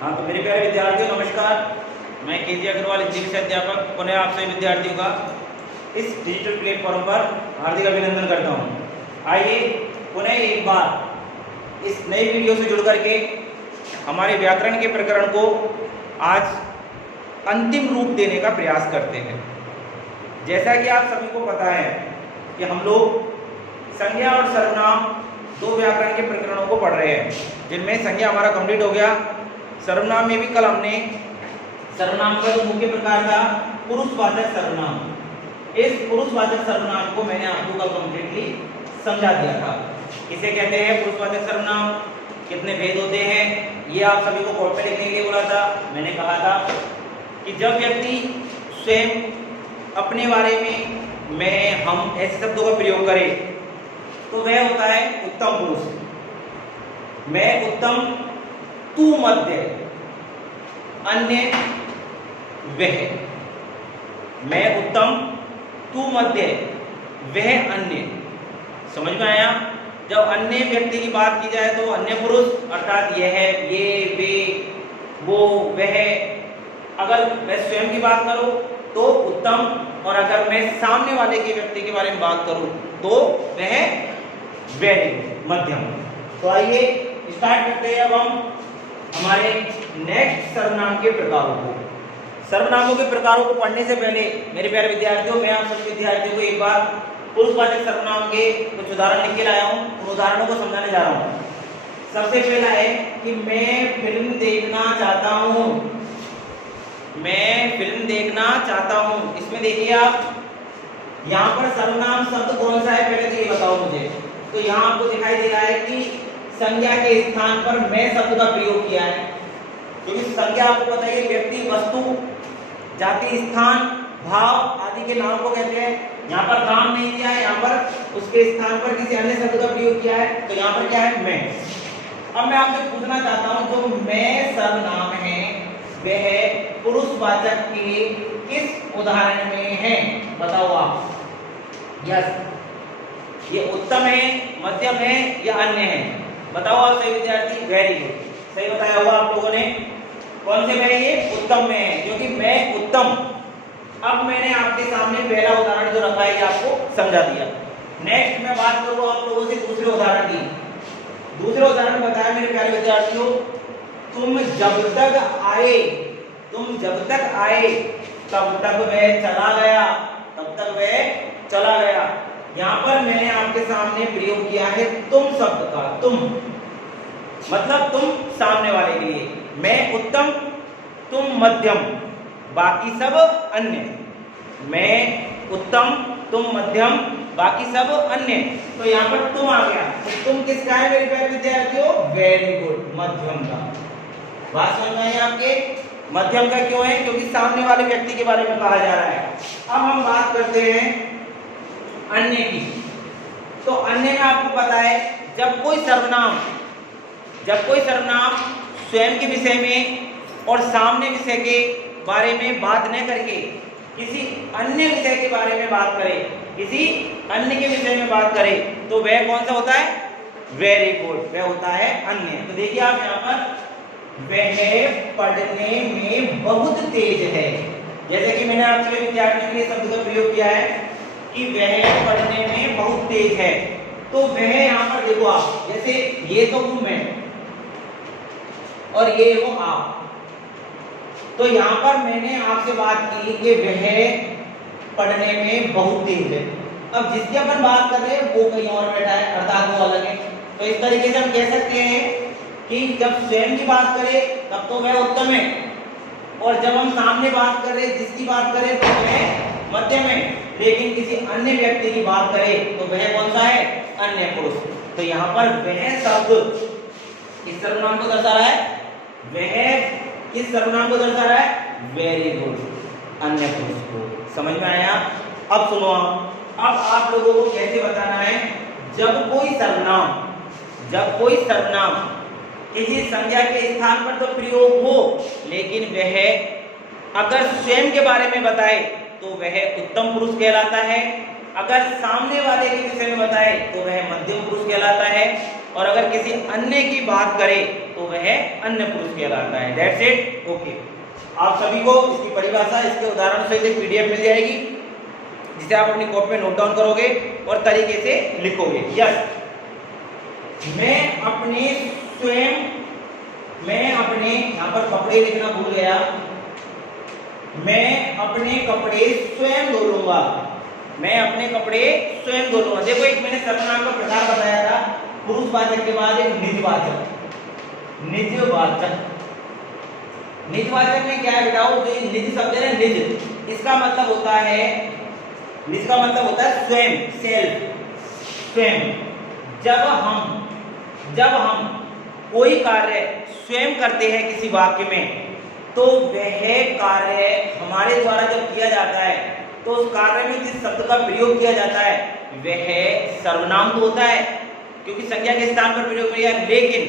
हाँ तो मेरे प्यारे विद्यार्थियों नमस्कार। मैं केजी अग्रवाल हिंदी विषय अध्यापक पुनः आप सभी विद्यार्थियों का इस डिजिटल प्लेटफॉर्म पर हार्दिक अभिनंदन करता हूँ। आइए पुनः एक बार इस नई वीडियो से जुड़ करके हमारे व्याकरण के प्रकरण को आज अंतिम रूप देने का प्रयास करते हैं। जैसा कि आप सभी को पता है कि हम लोग संज्ञा और सर्वनाम दो व्याकरण के प्रकरणों को पढ़ रहे हैं, जिनमें संज्ञा हमारा कंप्लीट हो गया। सर्वनाम में भी कल हमने सर्वनाम का जो मुख्य प्रकार था पुरुषवाचक सर्वनाम, इस पुरुषवाचक सर्वनाम को मैंने आपको कल कंप्लीटली समझा दिया था। किसे कहते हैं पुरुषवाचक सर्वनाम, कितने भेद होते हैं, ये आप सभी को बोर्ड पे लिखने के लिए बोला था। मैंने कहा था कि जब व्यक्ति स्वयं अपने बारे में मैं हम ऐसे शब्दों का प्रयोग करे तो वह होता है उत्तम पुरुष। मैं उत्तम, तू मध्य, अन्य, वह। मैं उत्तम, तू मध्य, वह अन्य। समझ में आया? जब अन्य व्यक्ति की बात की जाए तो अन्य पुरुष अर्थात यह, ये, वे, वो, वह। अगर मैं स्वयं की बात करूं तो उत्तम, और अगर मैं सामने वाले के व्यक्ति के बारे में बात करूं तो वह वैध, मध्यम। तो आइए स्टार्ट करते हैं अब हम हमारे नेक्स्ट सर्वनाम के प्रकारों को। सर्वनामों के प्रकारों को पढ़ने से पहले मेरे प्यारे विद्यार्थियों, मैं आप सभी विद्यार्थियों को एक बार पुरुषवाचक सर्वनाम के कुछ उदाहरण लिख के लाया हूं, उन उदाहरणों को समझाने जा रहा हूं। सबसे पहला है कि मैं फिल्म देखना चाहता हूं। मैं फिल्म देखना चाहता हूं। इसमें देखिए आप, यहाँ पर सर्वनाम शब्द कौन सा है पहले तो ये बताओ मुझे। तो यहाँ आपको दिखाई दे रहा है कि संज्ञा के स्थान पर मैं शब्द का प्रयोग किया है, क्योंकि संज्ञा आपको पता है व्यक्ति, वस्तु, जाति, स्थान, भाव आदि के नाम को कहते हैं। यहाँ पर काम नहीं किया है, यहाँ पर उसके स्थान पर किसी अन्य शब्द का प्रयोग किया है। तो यहाँ पर क्या है? मैं। अब मैं आपसे पूछना चाहता हूँ, जो मैं सर्वनाम है वह पुरुषवाचक के किस उदाहरण में है? बताओ आप। यस, ये उत्तम है, मध्यम है या अन्य है? बताओ आप सही विद्यार्थी। वेरी गुड, सही बताया होगा आप लोगों ने। कौन से में ये? उत्तम में है, क्योंकि मैं उत्तम। अब मैंने आपके सामने पहला उदाहरण जो रखा है ये आपको समझा दिया। नेक्स्ट मैं बात करूँ आप लोगों से दूसरे उदाहरण की। दूसरे उदाहरण बताया मेरे प्यारे विद्यार्थियों, तुम जब तक आए, तुम जब तक आए तब तक वह चला गया, तब तक वह चला गया। यहाँ पर मैंने आपके सामने प्रयोग किया है तुम शब्द का। तुम मतलब तुम सामने वाले के लिए। मैं उत्तम, तुम मध्यम, बाकी सब अन्य। मैं उत्तम, तुम मध्यम, बाकी सब अन्य। तो यहाँ पर तुम आ गया, तो तुम किसका है मेरे प्यारे विद्यार्थियों? वेरी गुड, मध्यम का। बात समझ में आई आपके? मध्यम का क्यों है? क्योंकि सामने वाले व्यक्ति के बारे में कहा जा रहा है। अब हम बात करते हैं अन्य की। तो अन्य में आपको पता है जब कोई सर्वनाम स्वयं के विषय में और सामने विषय के बारे में बात न करके किसी अन्य विषय के बारे में बात करे, किसी अन्य के विषय में बात करे, तो वह कौन सा होता है? वेरी गुड, वह होता है अन्य। तो देखिए आप यहाँ पर, वह पढ़ने में बहुत तेज है। जैसे कि मैंने आप सभी विद्यार्थियों के लिए शब्द का प्रयोग किया है कि वह पढ़ने में बहुत तेज है। तो वह यहाँ पर देखो आप, जैसे ये तो हूं मैं और ये हो आप। तो यहाँ पर मैंने आपसे बात की कि वह पढ़ने में बहुत तेज है। अब जिसकी अपन बात कर रहे हैं वो कहीं और बैठा है, अर्थात वो अलग है। तो इस तरीके से हम कह सकते हैं कि जब स्वयं की बात करें तब तो वह उत्तम है, और जब हम सामने बात करें, जिसकी बात करें तो वह मध्यम है, लेकिन किसी अन्य व्यक्ति की बात करें तो वह कौन सा है? अन्य पुरुष। तो यहाँ पर वह शब्द किस सर्वनाम को दर्शा रहा है? वह किस सर्वनाम को दर्शा रहा है? वेरी गुड, अन्य पुरुष को। समझ में आया? अब सुनो, अब आप लोगों को कैसे बताना है, जब कोई सर्वनाम किसी संज्ञा के स्थान पर तो प्रयोग हो, लेकिन वह अगर स्वयं के बारे में बताए तो वह उत्तम पुरुष कहलाता है। अगर सामने वाले के विषय में बताए तो वह मध्यम पुरुष कहलाता है। और अगर किसी अन्य की बात करे तो वह अन्य पुरुष कहलाता है। That's it. ओके, आप सभी को इसकी परिभाषा, इसके उदाहरण सहित एक पीडीएफ मिल जाएगी जिसे आप अपनी कॉपी में नोट डाउन करोगे और तरीके से लिखोगे। यस, मैं अपने, यहाँ पर कपड़े लिखना भूल गया, मैं अपने कपड़े स्वयं धो लूंगा। मैं अपने कपड़े स्वयं धो लूंगा। देखो, एक मैंने सर्वनाम का प्रकार बताया था, पुरुषवाचक के बाद एक निजवाचक। निजवाचक में क्या है बेटाओ, जो ये निज शब्द है ना, निज, इसका मतलब होता है स्वयं, सेल्फ, स्वयं। जब हम कोई कार्य स्वयं करते हैं किसी वाक्य में, तो वह कार्य हमारे द्वारा जब किया जाता है तो उस कार्य में जिस शब्द का प्रयोग किया जाता है वह सर्वनाम तो होता है, क्योंकि संज्ञा के स्थान पर प्रयोग किया, लेकिन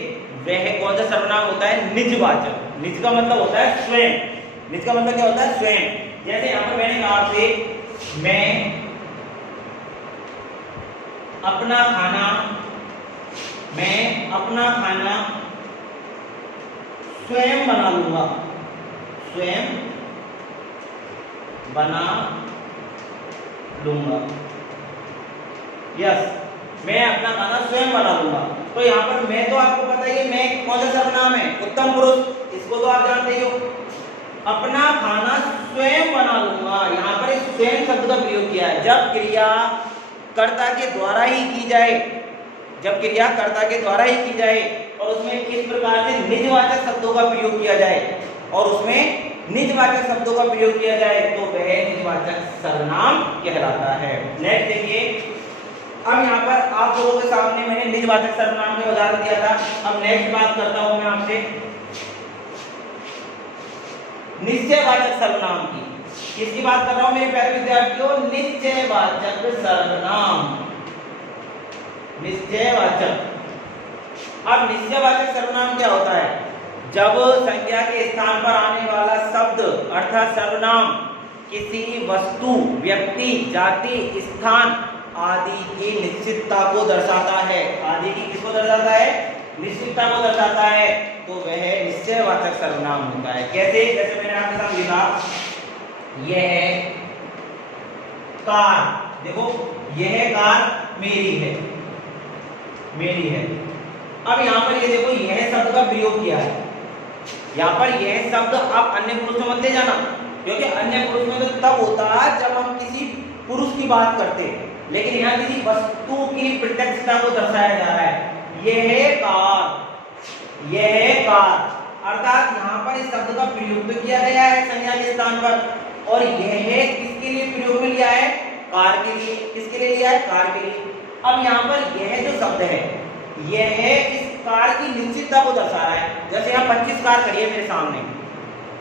वह कौन सा सर्वनाम होता है? निजवाचक। निज का मतलब होता है स्वयं। निज का मतलब क्या होता है? स्वयं। जैसे यहाँ पर मैंने कहा आपसे, मैं अपना खाना स्वयं बना लूंगा। यस, मैं अपना खाना स्वयं बना लूंगा। तो यहाँ पर मैं, तो आपको पता ही है मैं कौन सा सर्वनाम है? उत्तम पुरुष, इसको तो आप जानते ही हो। अपना खाना स्वयं बना लूंगा, यहाँ पर स्वयं शब्द का प्रयोग किया है। जब क्रिया कर्ता के द्वारा ही की जाए और उसमें इस प्रकार से निजवाचक शब्दों का प्रयोग किया जाए तो वह निजवाचक सर्वनाम कहलाता है। नेक्स्ट देखिए, अब यहाँ पर आप लोगों के सामने मैंने निजवाचक सर्वनाम का उदाहरण दिया था। अब नेक्स्ट बात करता हूं मैं आपसे निश्चयवाचक सर्वनाम की। किसकी बात कर रहा हूं मेरे प्यारे विद्यार्थियों? निश्चयवाचक सर्वनाम। अब निश्चयवाचक सर्वनाम क्या होता है? जब संज्ञा के स्थान पर आने वाला शब्द अर्थात सर्वनाम किसी वस्तु, व्यक्ति, जाति, स्थान आदि की निश्चितता को दर्शाता है। किसको दर्शाता है? निश्चितता को दर्शाता है, तो वह निश्चयवाचक सर्वनाम होता है। कैसे? जैसे मैंने आपके साथ लिखा, यह कार, देखो यह कार मेरी है। अब यहाँ पर ये देखो, यह शब्द का प्रयोग किया है। यहाँ पर यह शब्द आप अन्य पुरुष में मत ले जाना, क्योंकि अन्य पुरुष में तो तब होता है जब हम किसी पुरुष की बात करते हैं, लेकिन यहाँ किसी वस्तु की प्रत्यक्षता को दर्शाया जा रहा है। यह कार, अर्थात यहाँ पर इस शब्द का प्रयोग तो किया गया है संज्ञा के स्थान पर, और यह किसके लिए प्रयोग में लिया है? कार के लिए। किसके लिए लिया है? कार के लिए। अब यहाँ पर यह जो शब्द है, यह इस कार की निश्चितता को दर्शा रहा है। जैसे यहाँ 25 कार खड़ी है मेरे सामने,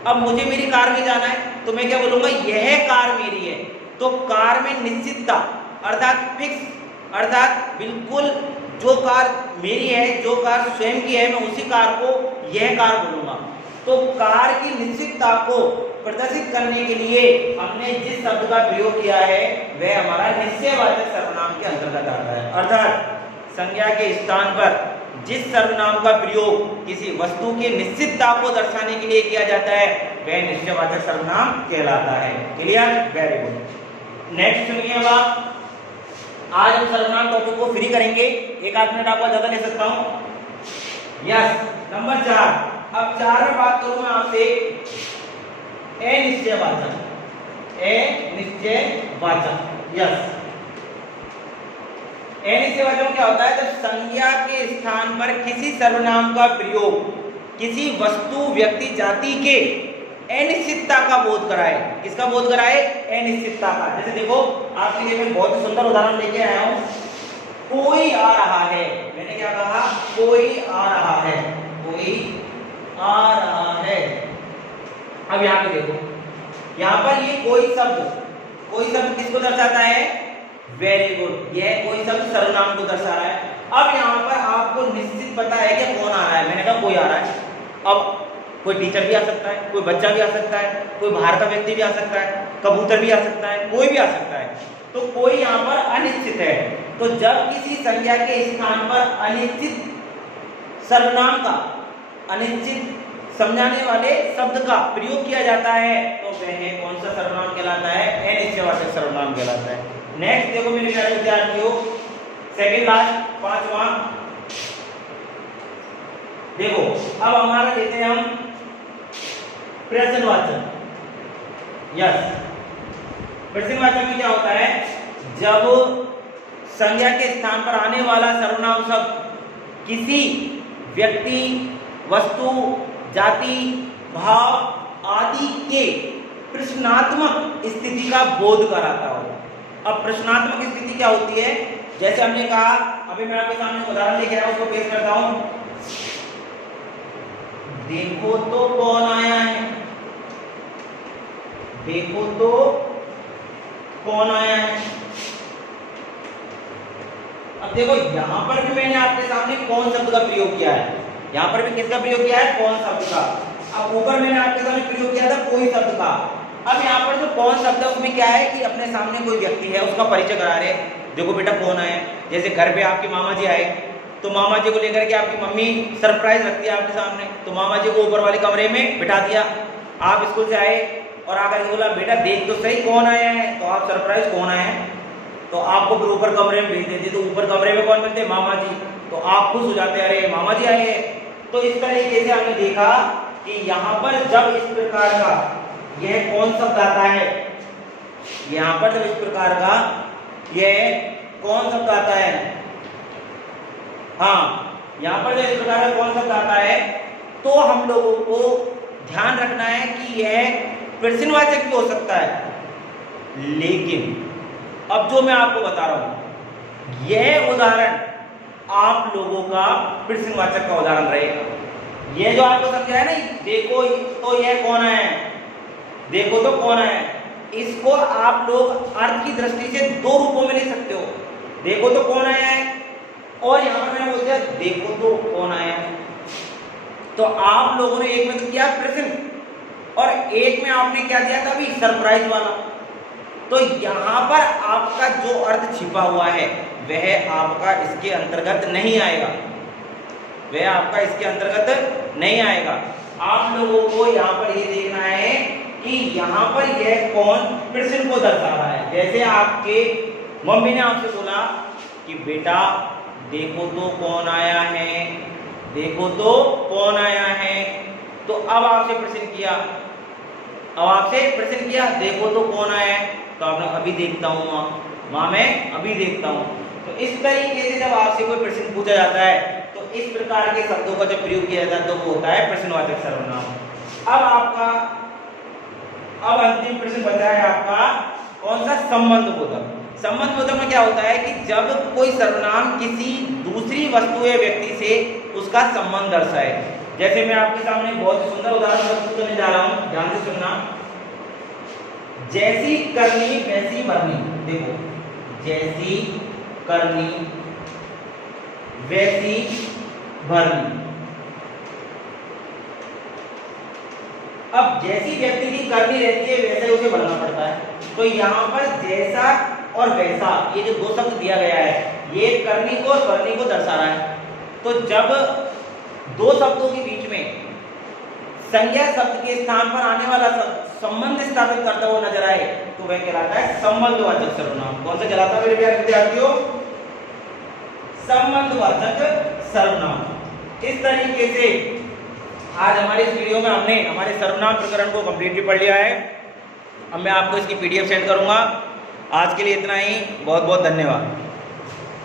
अब मुझे मेरी कार में जाना है, तो मैं क्या बोलूंगा? यह कार मेरी है। तो कार में निश्चितता अर्थात फिक्स, अर्थात बिल्कुल जो कार मेरी है, जो कार स्वयं की है, मैं उसी कार को यह कार बोलूंगा। तो कार की निश्चितता को प्रदर्शित करने के लिए हमने जिस शब्द का प्रयोग किया है वह हमारा निश्चयवाचक सर्वनाम के अंतर्गत आता है। अर्थात संज्ञा के स्थान पर जिस सर्वनाम का प्रयोग किसी वस्तु की निश्चितता को दर्शाने के लिए किया जाता है वह निश्चयवाचक सर्वनाम कहलाता है। क्लियर? Very good. नेक्स्ट सुनिए, अब आज हम सर्वनाम टॉपिक को फ्री करेंगे, 1-8 मिनट आपका ज्यादा ले सकता हूं। Yes, number 4। अब 4 में बात करूं मैं आपसे अनिश्चयवाचक। यस, अनिश्चयवाचक क्या होता है? जब संज्ञा के स्थान पर किसी सर्वनाम का प्रयोग किसी वस्तु, व्यक्ति, जाति के अनिश्चितता का बोध कराए। किसका बोध कराए? अनिश्चितता का। जैसे देखो, आपके लिए मैं बहुत ही सुंदर उदाहरण लेके आया हूं। कोई आ रहा है, मैंने क्या कहा? कोई आ रहा है। अब यहाँ पे देखो, यहाँ पर ये कोई शब्द किसको दर्शाता है? वेरी गुड, यह कोई शब्द सर्वनाम को दर्शा रहा है। अब यहाँ पर आपको निश्चित पता है कि कौन आ रहा है। मैंने कहा कोई आ रहा है। अब कोई टीचर भी आ सकता है, कोई बच्चा भी आ सकता है, कोई बाहर का व्यक्ति भी आ सकता है, कबूतर भी आ सकता है, कोई भी आ सकता है। तो कोई यहाँ पर अनिश्चित है। तो जब किसी संज्ञा के स्थान पर अनिश्चित सर्वनाम का अनिश्चित समझाने वाले शब्द का प्रयोग किया जाता है तो वह कौन सा सर्वनाम कहलाता है? अनिश्चयवाचक सर्वनाम कहलाता है। नेक्स्ट देखो मेरे प्यारे विद्यार्थियों, सेकंड लास्ट पांचवा देखो, अब हमारा लेते हैं हम प्रश्नवाचक। यस, प्रश्नवाचक में क्या होता है? जब संज्ञा के स्थान पर आने वाला सर्वनाम शब्द किसी व्यक्ति, वस्तु, जाति, भाव आदि के प्रश्नात्मक स्थिति का बोध कराता हो। अब प्रश्नात्मक स्थिति क्या होती है? जैसे हमने कहा, अभी मैं आपके सामने उदाहरण लेके आया हूं, उसको पेश करता हूं। देखो तो कौन आया है, देखो तो कौन आया है। अब देखो यहां पर भी मैंने आपके सामने कौन शब्द का प्रयोग किया है, यहां पर भी किसका प्रयोग किया है? कौन शब्द का। अब ऊपर मैंने आपके सामने प्रयोग किया था कोई शब्द का। अब यहाँ पर जो कौन शब्द है उसमें क्या है कि अपने सामने कोई व्यक्ति है उसका परिचय करा रहे, देखो बेटा कौन आया। जैसे घर पे आपके मामा जी आए तो मामा जी को लेकर के आपकी मम्मी सरप्राइज रखती है आपके सामने, तो मामा जी को ऊपर वाले कमरे में बिठा दिया। आप स्कूल से आए और आकर बोला बेटा देख तो सही कौन आया है, तो आप सरप्राइज कौन आया है, तो आपको फिर ऊपर कमरे में भेज देते। तो ऊपर कमरे में कौन मिलते? मामा जी। तो आप खुश हो जाते, अरे मामा जी आए हैं। तो इस तरीके से हमने देखा कि यहाँ पर जब इस प्रकार का यह कौन शब्द आता है, यहाँ पर जब इस प्रकार का यह कौन शब्द आता है, हाँ यहाँ पर जब इस प्रकार का कौन शब्द आता है तो हम लोगों को ध्यान रखना है कि यह प्रश्नवाचक भी हो सकता है। लेकिन अब जो मैं आपको बता रहा हूं यह उदाहरण आप लोगों का प्रश्नवाचक का उदाहरण रहेगा। यह जो आपको समझा है ना, देखो तो यह कौन है, देखो तो कौन है, इसको आप लोग अर्थ की दृष्टि से दो रूपों में ले सकते हो। देखो तो कौन आया है और यहां पर मैंने बोल दिया देखो तो कौन आया है। तो आप लोगों ने एक में तो किया प्रश्न और एक में आपने क्या दिया था अभी सरप्राइज वाला। तो यहां पर आपका जो अर्थ छिपा हुआ है वह आपका इसके अंतर्गत नहीं आएगा, वह आपका इसके अंतर्गत नहीं आएगा। आप लोगों को यहाँ पर ये देखना है कि यहाँ पर यह कौन प्रश्न को दर्शा रहा है। जैसे आपके मम्मी ने आपसे बोला कि बेटा देखो तो कौन आया है, देखो तो कौन आया है, तो अब आपसे प्रश्न किया, अब आपसे प्रश्न किया देखो तो कौन आया है, तो आपने अभी देखता हूँ माँ, माँ मैं अभी देखता हूँ। तो इस तरीके से जब आपसे कोई प्रश्न पूछा जाता है तो इस प्रकार के शब्दों का जब प्रयोग किया जाता है तो वो होता है प्रश्नवाचक सर्वनाम। अब आपका अब अंतिम प्रश्न बचा है आपका कौन सा? संबंधबोधक। संबंधबोधक में क्या होता है कि जब कोई सर्वनाम किसी दूसरी वस्तु या व्यक्ति से उसका संबंध दर्शाए। जैसे मैं आपके सामने बहुत सुंदर उदाहरण प्रस्तुत करने जा रहा हूं, ध्यान से सुनना। जैसी करनी वैसी भरनी, देखो जैसी करनी वैसी भरनी। अब जैसी व्यक्ति की करनी रहती है वैसे उसे भरना पड़ता है। तो यहाँ पर जैसा और वैसा ये जो दो शब्द दिया गया है ये करनी को और भरनी को दर्शा रहा है। तो जब दो शब्दों के बीच में संज्ञा शब्द के स्थान पर आने वाला संबंध स्थापित करता हुआ नजर आए तो वह कहलाता है संबंधवाचक सर्वनाम। कौन सा कहलाता है मेरे प्यारे विद्यार्थियों? संबंधवाचक सर्वनाम। इस तरीके से आज हमारे इस वीडियो में हमने हमारे सर्वनाम प्रकरण को कंप्लीटली पढ़ लिया है। अब मैं आपको इसकी PDF सेंड करूंगा। आज के लिए इतना ही, बहुत बहुत धन्यवाद।